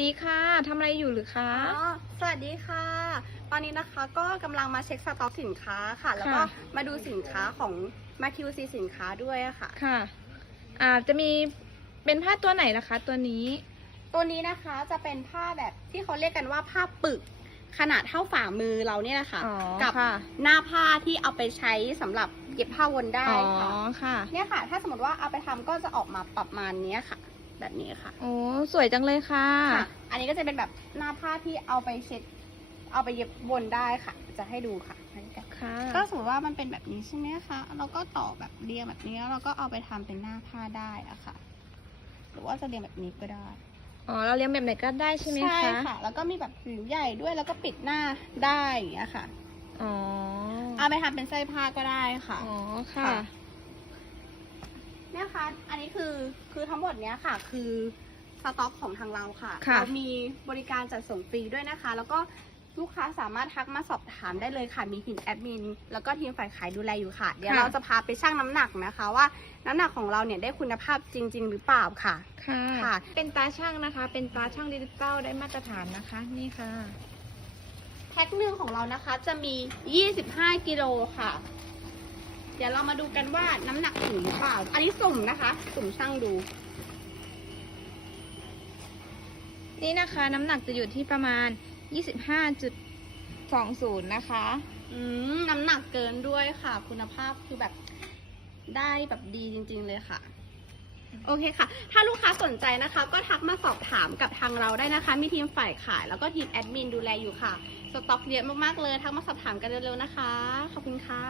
ดีค่ะ ทำอะไรอยู่หรือคะอ๋อสวัสดีค่ะ ตอนนี้นะคะก็กำลังมาเช็คสต็อกสินค้าค่ะ แล้วก็ค่ะมาดูสินค้าของมาคิวซีสินค้าด้วยอะค่ะ ค่ะ อ่า จะมีเป็นผ้าตัวไหนล่ะคะ ตัวนี้ ตัวนี้นะคะจะเป็นผ้าแบบที่เขาเรียกกันว่าผ้าปึก ขนาดเท่าฝ่ามือเราเนี่ยนะคะอ๋อกัค่ะหน้าผ้าที่เอาไปใช้สำหรับเก็บผ้าวนได้อ๋อค่ะค่ะ เนี่ยค่ะ ถ้าสมมติว่าเอาไปทำก็จะออกมาประมาณเนี้ยค่ะ แบบนี้ค่ะโอ้สวยจังเลยค่ะ ค่ะ อันนี้ก็จะเป็นแบบหน้าผ้าที่เอาไปเช็ด เอาไปเย็บวนได้ค่ะ จะให้ดูค่ะให้กันค่ะ ก็สมมติว่ามันเป็นแบบนี้ใช่ไหมคะเราก็ต่อแบบเรียงแบบนี้แล้วเราก็เอาไปทำเป็นหน้าผ้าได้อะค่ะ หรือว่าจะเรียงแบบนี้ก็ได้อ๋อเราเลี้ยงแบบไหนก็ได้ใช่ไหมคะค่ะ แล้วก็มีแบบผิวใหญ่ด้วยแล้วก็ปิดหน้าได้อย่างเงี้ยค่ะอ๋อเอาไปทำเป็นสร้อยผ้าก็ได้ค่ะอ๋อค่ะค่ะเนี่ยค่ะ อันนี้คือคือ ทั้งหมดเนี้ยค่ะ คือสต็อกของทางเราค่ะค่ะ เรามีบริการจัดส่งฟรีด้วยนะคะ แล้วก็ลูกค้าสามารถทักมาสอบถามได้เลยค่ะ มีทีมแอดมิน แล้วก็ทีมฝ่ายขายดูแลอยู่ค่ะ เดี๋ยวเราจะพาไปชั่งน้ำหนักนะคะ ว่าน้ำหนักของเราเนี่ยได้คุณภาพจริง ๆ หรือเปล่าค่ะ ค่ะ ค่ะ เป็นตาช่างนะคะ เป็นตาช่างดิจิตอลได้มาตรฐานนะคะ นี่ค่ะ แพ็คหนึ่งของเรานะคะจะมี 25 กิโลค่ะ เดี๋ยวเรามาดูกันว่าน้ำหนักถึงหรือเปล่า อันนี้สุ่มนะคะ สุ่มช่างดู นี่นะคะน้ำหนักจะอยู่ที่ประมาณ 25.20 นะคะ อืมน้ำหนักเกินด้วยค่ะ คุณภาพคือแบบได้แบบดีจริง ๆ เลยค่ะ โอเคค่ะ ถ้าลูกค้าสนใจนะคะ ก็ทักมาสอบถามกับทางเราได้นะคะ มีทีมฝ่ายขาย แล้วก็ทีมแอดมินดูแลอยู่ค่ะ สต็อกเยอะมากๆเลย ทักมาสอบถามกันเร็วๆนะคะ ขอบคุณค่ะ